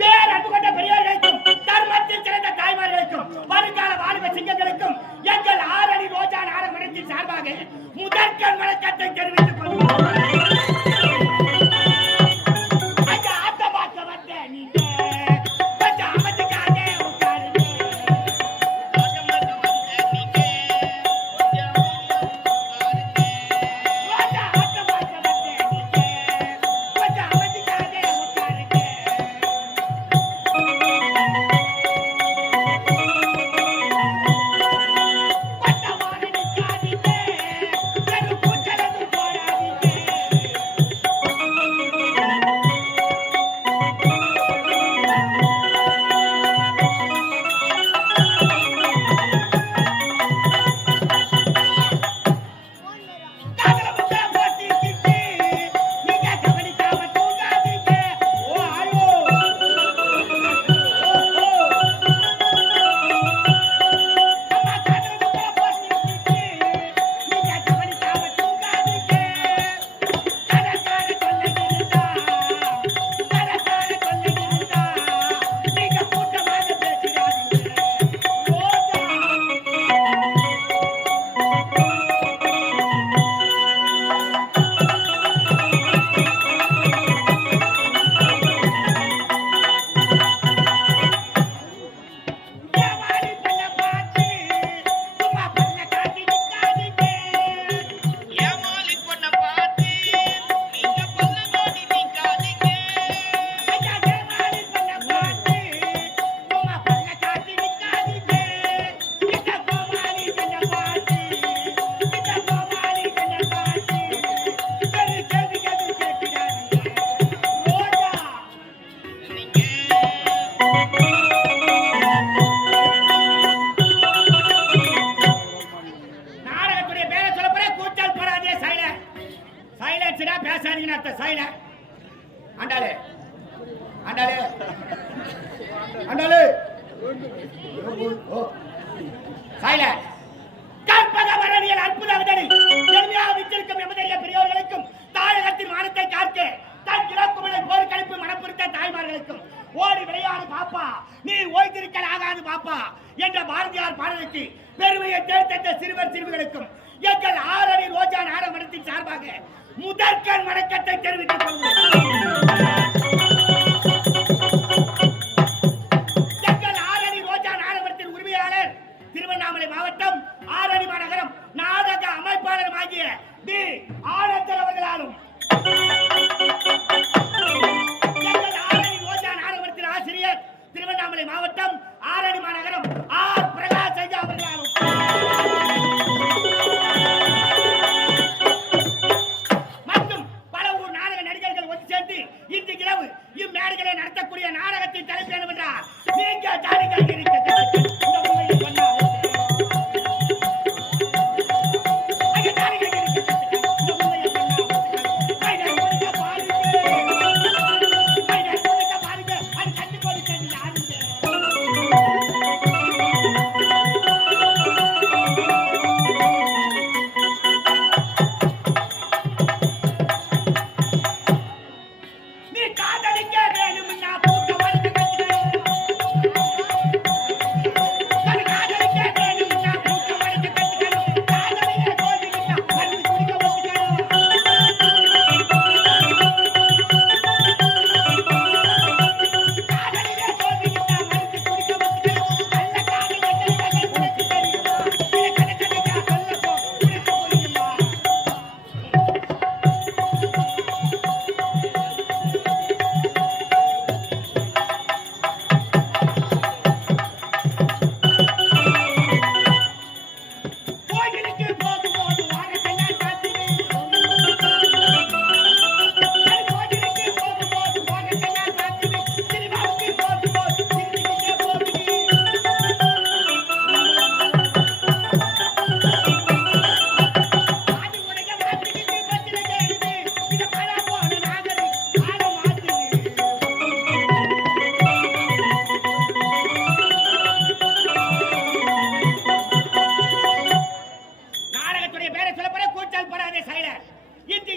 பேரன்பு கொண்ட பெரியவர்களுக்கும் தர்மத்தில் சிறந்த தாய்மார்களுக்கும் வருங்கால வாலிப சிங்கங்களுக்கும் எங்கள் ஆரணி ரோஜா நாடக மன்றத்தின் சார்பாக முதற்கண் வணக்கத்தை தெரிவித்துக் கொள்கிறோம். பெரியவர்களுக்கும் தாயகத்தின் மானத்தை காக்க தன் இறக்குமலை போர்க்களிப்பு மனப்புறுத்த தாய்மார்களுக்கும் ஓடி விளையாடு பாப்பா நீ ஓய்ந்திருக்கல் ஆகாது பாப்பா என்ற பாரதியார் பாடலுக்கு பெருமையை தேர்ந்தெடுத்த சிறுவர் சிறுமிகளுக்கும் எங்கள் ஆரணி ரோஜா நாடக மன்றத்தின் சார்பாக முதற்கண் வணக்கத்தை தெரிவித்துக் கொள்கிறோம். எங்கள் ஆரணி ரோஜா நாடக மன்றத்தின் உரிமையாளர் திருவண்ணாமலை மாவட்டம் ஆரணி மாநகரம் நாடக அமைப்பாளர் ஆகிய டி ஆனந்தன் அவர்களாலும் எங்கள் ஆரணி ரோஜா நாடக மன்றத்தின் ஆசிரியர் திருவண்ணாமலை மாவட்டம் ஆரணி மாநகரம் ஆர் பிரகாஷ் ஐயா அவர்களாலும் மற்றும் பல ஊர் நாடக நடிகர்கள்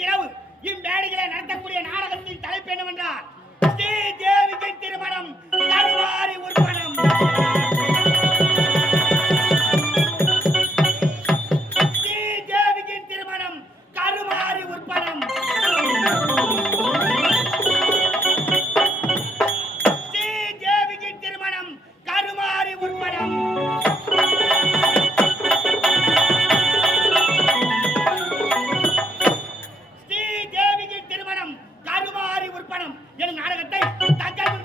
இரவு இம்மேடையிலே நடத்தக்கூடிய நாடகத்தின் தலைப்பு என்னவென்றால் ஸ்ரீதேவியின் திருமணம் கருமாரி உற்பணம். ஸ்ரீதேவியின் திருமணம் கருமாரி உற்பணம். ஸ்ரீதேவியின் திருமணம் கருமாரி உற்பணம். ஸ்ரீதேவியின் திருமணம் கருமாரி உற்பணம் எனும் நாடகத்தை தங்கள்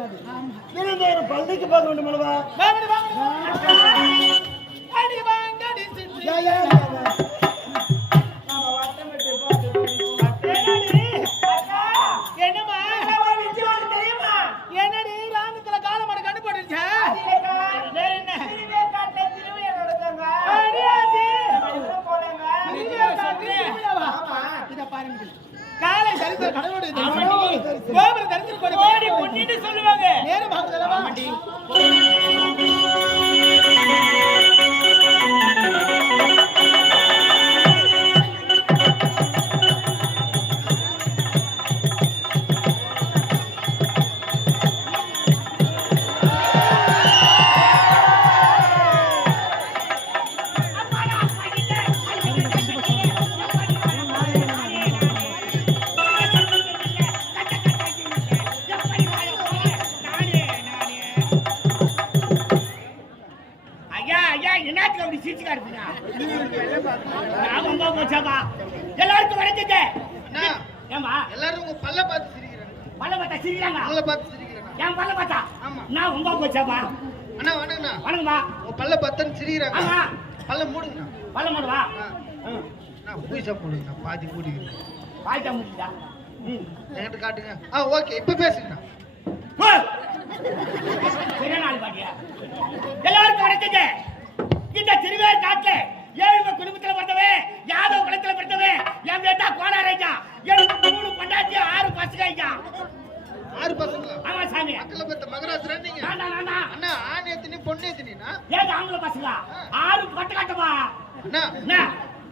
முடியாது. தினந்தோறும் பள்ளிக்கு போக வேண்டும் அல்லவா? என்னடி ராமத்துல காலமாடு கண்டு போட்டுருச்சா? காலை சரித்திர கடவுளுடைய கோபுர தரிசனம் கோடி பொன்னிட்டு சொல்லுவாங்க. நேரம் ஆகுதல்லவா? எல்லாருக்கும் வணக்கங்க. ஏமா எல்லாரும் உங்க பல்ல பார்த்து சிரிக்கிறாங்க. பல்ல பார்த்தா சிரிக்கிறாங்க. பல்ல பார்த்து சிரிக்கிறாங்க. என் பல்ல பார்த்தா? ஆமா. நான் உங்க போச்சாப்பா. அண்ணா வணக்கண்ணா. வணக்கம்மா. உங்க பல்ல பார்த்தா சிரிக்கிறாங்க. ஆமா. பல்ல மூடுங்கண்ணா. பல்ல மூடுவா. நான் பூசா போடுங்க. பாதி மூடிக்கிறேன். பாய்ட்டா மூடிடா. என்கிட்ட காட்டுங்க. ஓகே இப்ப பேசுங்கண்ணா. நாள் பாட்டியா. எல்லாருக்கும் வணக்கங்க. இந்த திருவேர் காட்டுல ஏழு குடும்பத்துல பிறந்தவே, யாதவ குலத்துல பிறந்தவே, என் பேட்டா கோனாரையா. எனக்கு 3 பொண்டாட்டி 6 பசங்க ஐயா. 6 பசங்களா? ஆமா சாமி. மக்கள பத்த மகராசரா நீங்க? நானா. அண்ணா ஆண் எத்தனை பொண்ணு எத்தனைனா? ஏன் ஆம்பளை பசங்க? 6 பொட்ட காட்டமா. அண்ணா என்ன?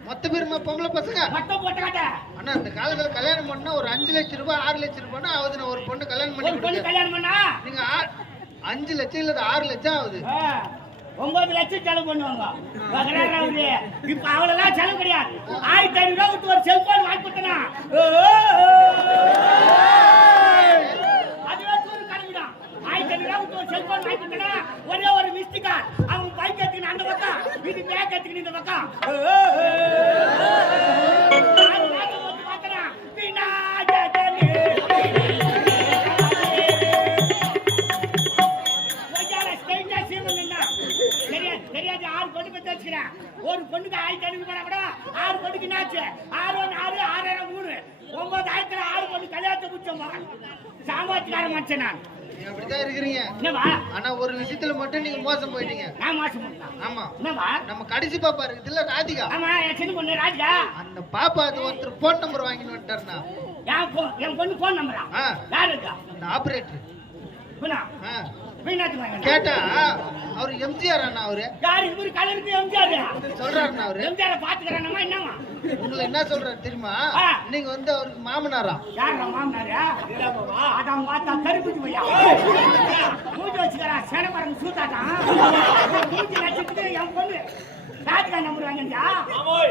மொத்த பேருமா பொம்பளை பசங்க? மொத்த பொட்ட காட்ட. அண்ணா இந்த காலத்துல கல்யாணம் பண்ணா ஒரு 5 லட்சம் ரூபாய் 6 லட்சம் ரூபாய்னா ஆகுது. நான் ஒரு பொண்ணு கல்யாணம் பண்ணி ஒரு பொண்ணு கல்யாணம் பண்ணா நீங்க 5 லட்சம் இல்ல 6 லட்சம் ஆகுது. 9 லட்சம் செலவு பண்ணுவாங்க. இப்ப அவ்வளவுதான் செலவு கிடையாது. 1500 ரூபாய் விட்டு ஒரு செல்போன் வாங்கி கொடுத்தனா அதுவே தூரு கணக்குதான். 1500 ரூபாய் விட்டு ஒரு செல்போன் வாங்கி கொடுத்தனா ஒரே ஒரு மிஸ்டு கார். அவன் பைக் எடுத்துக்கிட்டு அந்த பக்கம், இது பேக் எடுத்துக்கிட்டு இந்த பக்கம். ஒரு பொண்ணுக்கு 1500 போனா கூட 6 பொண்ணுக்கு என்னாச்சு? 6 1 6 6 3 9000 6 பொண்ணு கல்யாணத்தை முடிச்சோமா? சாமாஜிக்கார மனுஷன் நான். நீங்க அப்படிதான் இருக்கிறீங்க. என்னவா? ஆனா ஒரு விஷயத்துல மட்டும் நீங்க மோசம் போயிட்டீங்க. நான் மோசம் பண்ணேன். ஆமா. என்னவா? நம்ம கடைசி பாப்பா இருக்குதுல்ல ராதிகா. ஆமா என் சின்ன பொண்ணு ராதிகா. அந்த பாப்பா அது ஒருத்தர் போன் நம்பர் வாங்கிட்டு வந்துட்டாருனா. என் பொண்ணு போன் நம்பரா? யாரு இருக்கா? அந்த ஆபரேட்டர். புனா. வீணாத்து வாங்க. கேட்டா அவர் எம்ஜிஆர் அண்ணா அவரு. யாரு இவரு கலருக்கு எம்ஜிஆர் சொல்றாருண்ணா அவரு. எம்ஜிஆர் பாத்துக்கறானமா என்னமா? உங்களை என்ன சொல்றாரு தெரியுமா? நீங்க வந்து அவருக்கு மாமனாரா? யாரா மாமனாரா? இல்லம்மா. அதான் மாத்தா கருப்புக்கு போயா. மூஞ்சி வச்சுக்கறா சேனமரம் சூதாட்டா. மூஞ்சி நச்சிட்டு என் பொண்ணு ராஜ்கா நம்பர் வாங்கியா?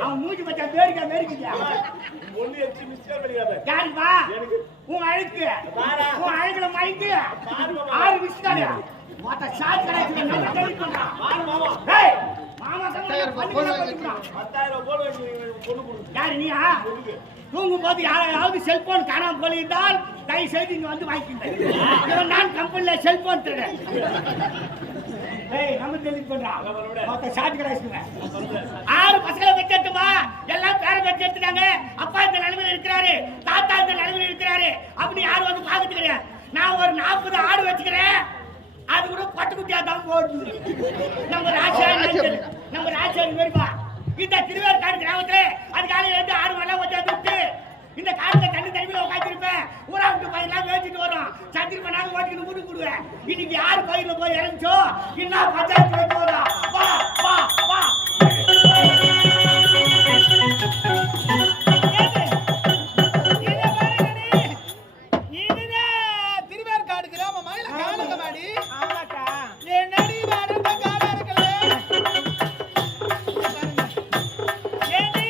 அவன் மூஞ்சி பச்சா வேர்க்கா. ஒண்ணு எச்சி மிஸ்டேக் பண்ணிடாத. யாருப்பா? உன் அழுக்கு. உன் அழுக்குல மயங்கி 6 மிஸ்டேக். மாத்தா ஷாட் கரெக்ட் நம்ம டெலிட் பண்றா. மாமா. ஏய் மாமா கரெக்ட் போன் வாங்கிட்டா. 10000 போன் வாங்கி பொண்ணு கொடு. யார் நீயா? தூங்கும் போது யாராவது செல்போன் காணாம போயிருந்தால் தயவு செய்து இங்க வந்து வாங்கிக்கிங்க. நான் கம்பெனில செல்போன் தரேன். ஏய் நம்ம டெலிட் பண்றா. மாத்தா ஷாட் கரெக்ட்ங்க. 6 பசங்களை வெச்சட்டுமா? எல்லாம் பேர வெச்சிட்டாங்க. அப்பா இந்த நிலைமையில இருக்கிறாரு, தாத்தா இந்த நிலைமையில இருக்கிறாரு. அப்படி யாரும் வந்து பாக்குறது கிடையாது. நான் ஒரு 40 ஆடு வச்சுக்கிறேன். அது கூட பட்டுக்குட்டியா தான் போடுது. நம்ம ராஜாரி வருவா. இந்த திருவேற்காடு கிராமத்துல அது காலையில இருந்து 6 மணி வச்சு இந்த காலத்துல தண்ணி தண்ணியில உட்காந்துருப்பேன். ஊரா விட்டு பயிரெல்லாம் வேச்சிட்டு வரும். சத்திரி பண்ணாலும் ஓட்டிக்கிட்டு மூட்டு போடுவேன். இன்னைக்கு யார் பயிர்ல போய் இறங்கிச்சோ இன்னும் பஞ்சாயத்து வைக்க போறா. வா வா வா. திருவேற்காடு கிராம மயில காணுங்க மாடி. ஆமாக்கா. என்னடி வரந்த காடா இருக்கல. ஏடி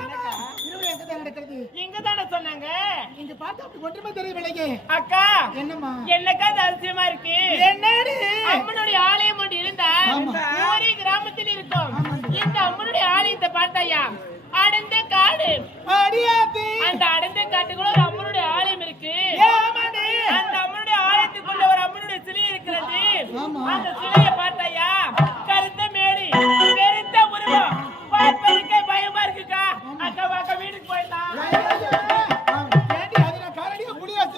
என்னக்கா திருவிழா எங்க தான் நடக்குது? இங்க தான சொன்னாங்க. இங்க பார்த்தா அப்படி ஒன்றுமே தெரியவில்லையே. அக்கா என்னம்மா? என்னக்கா அதிசயமா இருக்கு. என்னடி? அம்மனுடைய ஆலயம் ஒன்று இருந்தா ஊரே கிராமத்தில் இருக்கும். இந்த அம்மனுடைய ஆலயத்தை பார்த்தாயா அடர்ந்த காடு. அடியாத்தி அந்த அடர்ந்த காட்டுக்குள்ள ஒரு அம்மனுடைய ஆலயம் இருக்கு. அந்த அம்மனுடைய ஆலயத்தை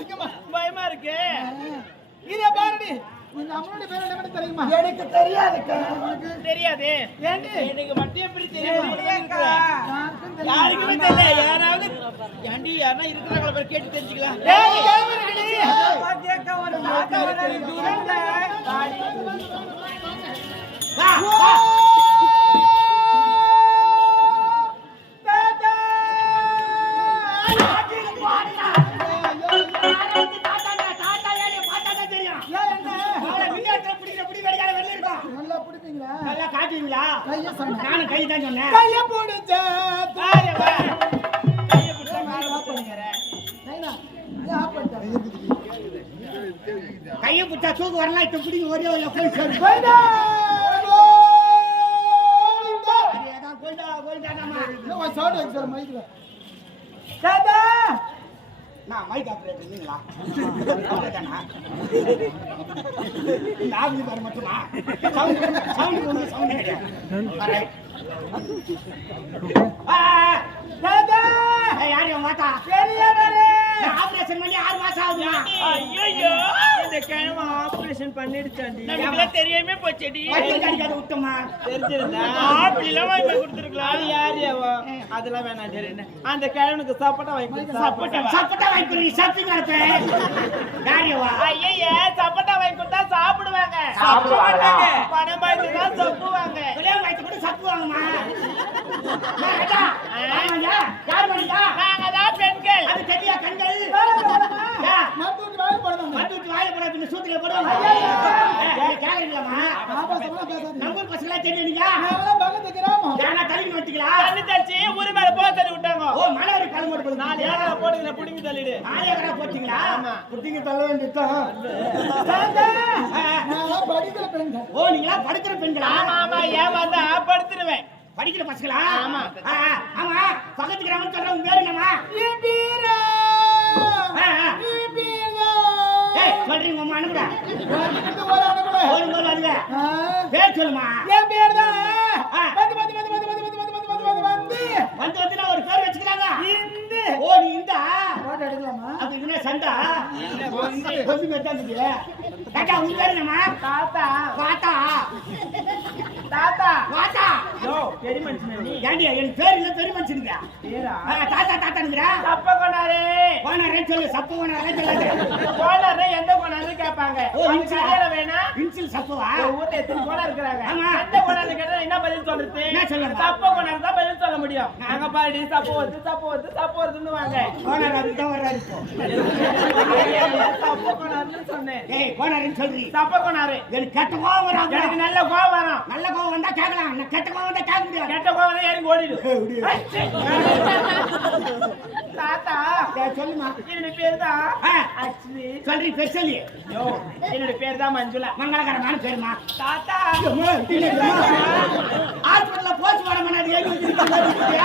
பயமா இருக்கு. இத பாருடி. உங்க அம்மனோட பேர் என்ன தெரியுமா? எனக்கு தெரியாதுக்கா. தெரியாது. ஏண்டி? எனக்கு மட்டும் எப்படி தெரியும்? யாருக்கும் தெரியாது. யாருக்குமே தெரியல. யாராவது ஏண்டி யாரா இருக்கிறாங்களா பேர் கேட்டு தெரிஞ்சுக்கலாம். ஏய், கேவர்களே. கேட்க ஒரு தாத்தா வராரு தூரம்ல. வா வா. தாத்தா! தாத்தா ஏனே பாத்தாதா தெரியும். ஏன் என்ன? அவளை விளையாட்டுல பிடிக்கிற பிடி வெடிக்காத வெளிய இருக்கும். நல்லா பிடிப்பீங்களா? நல்லா காட்டுவீங்களா? கையை சொன்னேன். நானும் கை தான் சொன்னேன். கையை பிடிச்சா. வாங்க வா. கைய பிடிச்சா மேல ஆஃப் பண்ணுங்கற. நைனா, இதை ஆஃப் பண்ணிட்டேன். கையை பிடிச்சா தூக்கு வரலாம். இப்ப பிடிங்க ஒரே ஒரு போய் சொல்லு. கோவிந்தா! கோவிந்தா! அதேதான் கோல்டா கோல்டாமா. இன்னும் ஒரு sound வைக்க சொல்ல மைக்ல. தாத்தா! நான் மைக் ஆபரேட்டர் இல்லீங்களா? அவ்வளவுதானா? இந்த ஆபி பாரு மட்டுமா? சவுண்ட் வந்து சவுண்ட் கிடையாது. ஆல்ரைட். தாத்தா! யார் இவன் மாத்தா? பெரியவரே! ஆபரேஷன் பண்ணி 6 மாசம் ஆகுதுமா? ஐயோ இந்த கிழமை ஆபரேஷன் பண்ணிடுச்சாண்டி. நமக்கு தெரியாமே போச்சடி. வயிறு கடிக்காத விட்டோமா? தெரிஞ்சிருந்தா ஆப்பிளெல்லாம் வாங்கி கொடுத்துருக்கலாம். அது யாரு அவ? அதெல்லாம் வேணாம் தெரியுங்க. அந்த கிழவனுக்கு சப்போட்டா வாங்கி கொடுத்து சப்போட்டா வாங்கி கொடுங்க. சாப்பிட்டு நடப்பேன். யார் இவா? ஐயே சப்போட்டா வாங்கி கொடுத்தா சாப்பிடுவாங்க. சாப்பிடுவாங்க. பணம் பாய்த்து தான் சப்புவாங்க. கல்யாணம் வயிற்று கூட சப்புவாங்கம்மா. யார் பண்ணிட்டா? நாங்க தான் பெண்கள். அது தெரியா கண்கள்? மருத்துவத்துக்கு வாயை போடுவாங்க. மருத்துவத்து வாயில போட பின்ன சூத்துல போடுவாங்க. கேக்குறீங்களாம்மா? ஆபாசமா பேசாதீங்க. நம்ம பசங்களா தெரியுங்க. நாங்கெல்லாம் பக்கத்து கிராமம். யாரா தள்ளி வச்சுங்களா? தண்ணி தெளிச்சு ஊரு மேல போக தள்ளி விட்டாங்க. ஓ மலையடி கலமோடு போடுங்க. 4 ஏக்கரா போடுங்க புடிங்கி தள்ளிடு. 4 ஏக்கரா போட்டீங்களா? புட்டிங்க தள்ள வேண்டியதுதான். தாத்தா! நாங்கெல்லாம் படிக்கிற பெண்கள். ஓ நீங்களா படுக்கிற பெண்களா? ஆமா ஆமா ஏமாந்தா படுத்துருவேன். படிக்கிற பசங்களா? ஆமா. ஆமா பக்கத்து கிராமம் சொல்ற உங்க பேரு என்னம்மா? இபீரா! இபீரா! ஏய் சொல்றீங்க அம்மா அனுப்புடா. வந்துட்டு ஒரு அனுப்புல. ஒரு வருங்க. ஆ. பேர் சொல்லுமா? என் பேர் தான். ஆ. வந்து நான் ஒரு பேர் வச்சுக்கிறாங்க. இந்து. ஓ நீ இந்தா? போட்டோ எடுக்கலாமா? அது என்ன சண்டா? கொஞ்சம் மெட்டாந்துது. தாத்தா உங்க பேர் என்னம்மா? தாத்தா வாத்தா. தாத்தா வாத்தா. யோ பெரிய மனுஷன் நீ. ஏண்டி எனக்கு பேர் இல்ல பெரிய மனுஷனுங்க. பேரா தாத்தா தாத்தானுங்கறா? தப்ப கொண்டாரே. போனாரே சொல்லு சப்பு போனாரே சொல்லாத. கோளாரே எந்த கோளாறு கேட்பாங்க. ஓ, அது இன்சில். சரியான வேணா? இன்சில் சப்புவா? ஊர்ல எத்தனை கோளாறு இருக்காங்க. ஆமா. எந்த கோளாறு கேட்டா என்ன பதில் சொல்றது? என்ன சொல்லணும்? தப்ப கோளாறு தான் பதில் சொல்ல முடியும். நாங்க பாடி சப்பு வருதுன்னு வாங்க. போனார் அதுதான் வர்றாரு இப்போ. தப்ப கோளாறுன்னு சொன்னேன். ஏய் போனாருன்னு சொல்றீ. தப்ப கோளாறு. எனக்கு கெட்ட கோவம் வராது. எனக்கு நல்ல கோவம் வரும். நல்ல கோவம் வந்தா கேட்கலாம். நான் கெட்ட கோவம் வந்தா கேட்க முடியாது. கெட்ட கோவம் தான் இறங்கி ஓடிடும். ஏய், விடு. தாத்தா ஏய், சொல்லுமா? என்னோட பேர் தான் ஆ. Actually சொல்றீ specially. என்னோட பேர் தான் மஞ்சுளா. மங்களகரமான பேருமா? தாத்தா ஹாஸ்பிடல்ல போஸ்ட் மார்டம் பண்ணாது ஏறி வச்சிருக்கீங்க.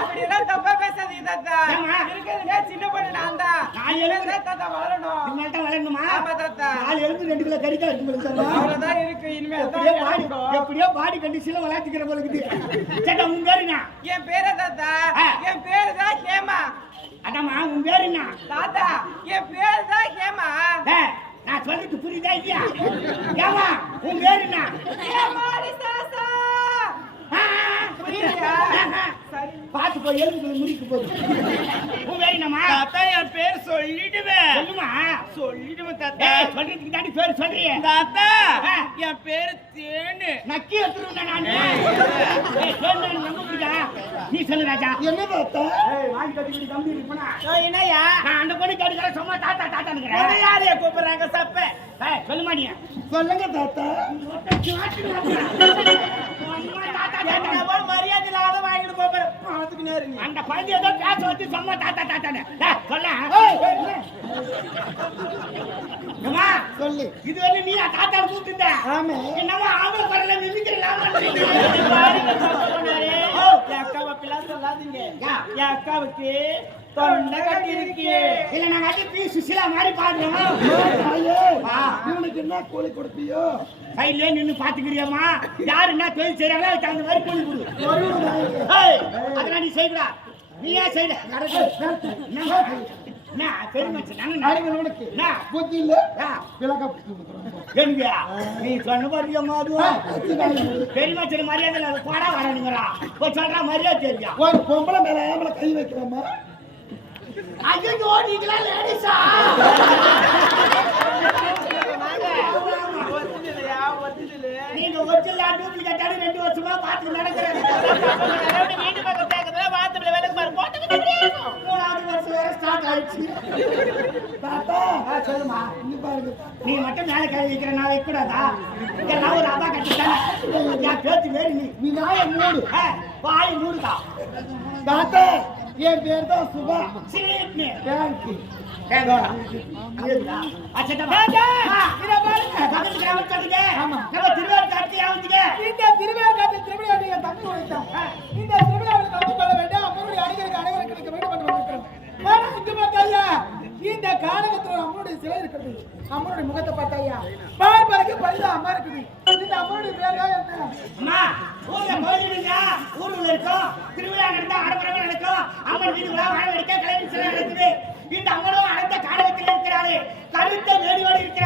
அப்படியெல்லாம் தப்பா பேசாதீங்க தாத்தா. ஏம்மா? இருக்கிறதுங்க சின்ன பொண்ணு நான் தான். நான் எலும்பு தாத்தா வளரணும். இனிமேல் தான் வளரணுமா? ஆமா தாத்தா. 4 எலும்பு 2 கிலோ கறிக்கா இருக்கு போல சார். அவ்வளவுதான் இருக்கு. இனிமேல் எப்படியோ தான் பாடி இருக்கும். எப்படியோ பாடி கண்டிஷன்ல விளையாட்டுக்கிற போல இருக்குது. சேட்டா உன் பேரு என்ன? என் பேரு தாத்தா. ஆ. என் பேரு தான் ஹேமா. அதாம்மா உன் பேரு என்ன? தாத்தா என் பேரு தான் ஹேமா. டேய், நான் சொல்றது புரியுதா இல்லையா? ஏம்மா உன் பேரு என்ன? ஹேமாடி தாத்தா. ஆ, புரியலையா? சரி, பாத்து போய் எலும்புக்குள்ள முறிக்கு போகுது. உன் பேரு என்னம்மா? தாத்தா என் பேர் சொல்லிடுவேன். சொல்லுமா? சொல்லிடுவேன் தாத்தா. ஏய், சொல்றதுக்கு தாண்டி பேரு சொல்றியே. தாத்தா ஆ. என் பேரு தேனு. நக்கி எடுத்துருவேன் நானு. ஏய், தேன்னு நம்ப முடியா? நீ சொல்லு ராஜா. என்ன தாத்தா? ஏய், வாங்கி கட்டிக்கிட்டு கம்பி இருப்பனா? என்னையா நான் அந்த பொண்ணு கேட்டுக்கிறேன் சும்மா தாத்தா தாத்தானுங்கிறேன். உன்னை யாரையா கூப்பிடுறாங்க சப்ப? ஏய், சொல்லுமா நீ? சொல்லுங்க தாத்தா. என்னவோ மரியாதை இல்லாத வாங்கிட்டு கூப்பிடுறேன். அதுக்கு நேருங்க. அந்த குழந்தை ஏதோ பேச வச்சு சும்மா தாத்தா தாத்தானு. டேய், சொல்ல. ஏம்மா, சொல்லு. இது வந்து நீ தாத்தாவை கூப்பிட்டுட்ட. ஆமா. என்னம்மா ஆம்பளை குரல்ல மிமிக்கிறீங்களா? ஓ, என் அக்காவை அப்படிலாம் சொல்லாதீங்க. என் அக்காவுக்கு தொண்டை கட்டி இருக்கு. இல்ல நாங்க அது பி சுசிலா மாதிரி பாடுறோம். தாயே, வா. இவனுக்கு என்ன கூலி கொடுப்பியோ? சைட்லயே நின்னு பாத்துக்கிறியம்மா. யாரு என்ன தொழில் செய்யறாங்களோ அதுக்கு தகுந்த மாதிரி கூலி கொடு. வருவது தாயே. ஏய், அதெல்லாம் நீ செய்யடா. நீ ஏன் செய்யற? என்னம்மா? என்ன பெரிய மனுஷன் அறிவு உனக்கு என்ன? புத்தி இல்ல ஆ, விலக புத்தி கொடுக்குறோம். எங்க நீ சொன்ன மாதிரியா மாதுவா பெரிய மனுஷன் மரியாதை இல்ல, அது போடா வரணுங்கிறா போய் சொல்றா மரியாதை தெரியா ஒரு பொம்பளை மேல ஆம்பளை கை வைக்கிறோமா? ஐயோ நீங்களா லேடிஸா நீங்க ஒரிஜினல் டூப்ளிகேட் 2 வருஷமா பார்த்து நடக்கிறேன். வீட்டு பக்கம் கேக்குறதா வாத்துல வேலைக்கு பாரு போட்டு 3வது வருஷம் வேற ஸ்டார்ட் ஆயிடுச்சு. தாத்தா சொல்லுமா, இங்க பாருங்க. நீ மட்டும் மேல கை வைக்கிற நான் வைக்க கூடாதா? இதெல்லாம் ஒரு அபா கட்டிட்டானே என் பேச்சு வேறு நீ நாய மூடு. வாய் மூடுதா தாத்தா என் பேர் தான் சுபா. சீட்னு தேங்க்யூ. ஆமா. நம்ம திருவாரூர் யாவத்துக்கு இந்த திருவேற்காட்டில் திருவிழாவுடைய தம்பி உழைத்தான். இந்த திருவிழாவில் கலந்து கொள்ள வேண்டிய அம்மனுடைய அடிகளுக்கு அனைவரும் கிடைக்க வேண்டும் என்று வந்திருக்கிறோம். ஆனா இங்க பார்த்தாயா, இந்த கானகத்துல அம்மனுடைய சிலை இருக்கிறது. அம்மனுடைய முகத்தை பார்த்தாயா, பார்ப்பதற்கு பரிதா அம்மா இருக்குது. இந்த அம்மனுடைய பேரா என்ன? அம்மா ஊர்ல கோயிலுங்க, ஊர்ல இருக்கோம் திருவிழா நடந்தா ஆடம்பரமா நடக்கும். அம்மன் வீடு விழா வாழ வைக்க கலைஞர் சிலை நடக்குது. இந்த அம்மனும் அடுத்த காலத்தில் இருக்கிறாரு, கருத்த வேடியோடு இருக்கிற